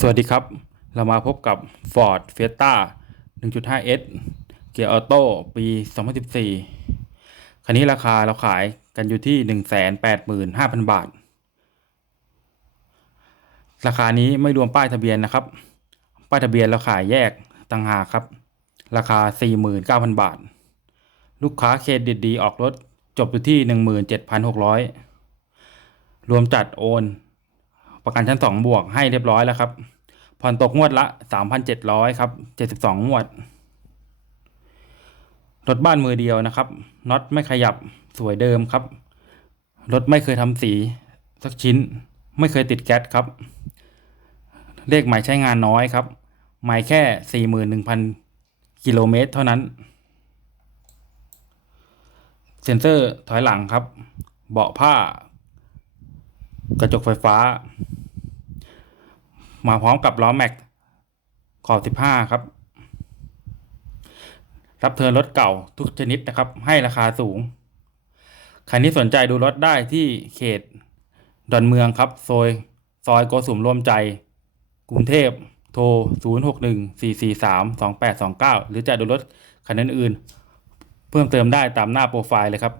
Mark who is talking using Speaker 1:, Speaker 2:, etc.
Speaker 1: สวัสดีครับ เรามาพบกับ Ford Fiesta 1.5S เกียร์ออโต้ปี 2014 คันนี้ราคาเราขายกันอยู่ที่ 185,000 บาท ราคานี้ไม่รวมป้ายทะเบียนนะครับ ป้ายทะเบียนเราขายแยกต่างหากครับ ราคา 49,000 บาท ลูกค้าเครดิตดีออกรถจบอยู่ที่ 17,600 รวมจัดโอน ประกันชั้นสองบวกให้เรียบร้อยแล้วครับ ผ่อนตกงวดละสามพันเจ็ดร้อยครับเจ็ดสิบสองงวด รถบ้านมือเดียวนะครับ น็อตไม่ขยับสวยเดิมครับ รถไม่เคยทำสี สักชิ้น ไม่เคยติดแก๊สครับ เลขหมายใช้งานน้อยครับ หมายแค่สี่หมื่นหนึ่งพันกิโลเมตรเท่านั้น เซ็นเซอร์ถอยหลังครับ เบาะผ้ากระจกไฟฟ้า มาพร้อมกับล้อแม็กขอบ15 ครับ รับเทิร์นรถเก่าทุกชนิดนะครับ ให้ราคาสูง ใครที่สนใจดูรถได้ที่เขต ดอนเมืองครับ ซอย ซอยโกสุมร่วมใจ กรุงเทพ โทร 0614432829 หรือจะดูรถคันอื่นๆเพิ่มเติมได้ตามหน้าโปรไฟล์เลยครับ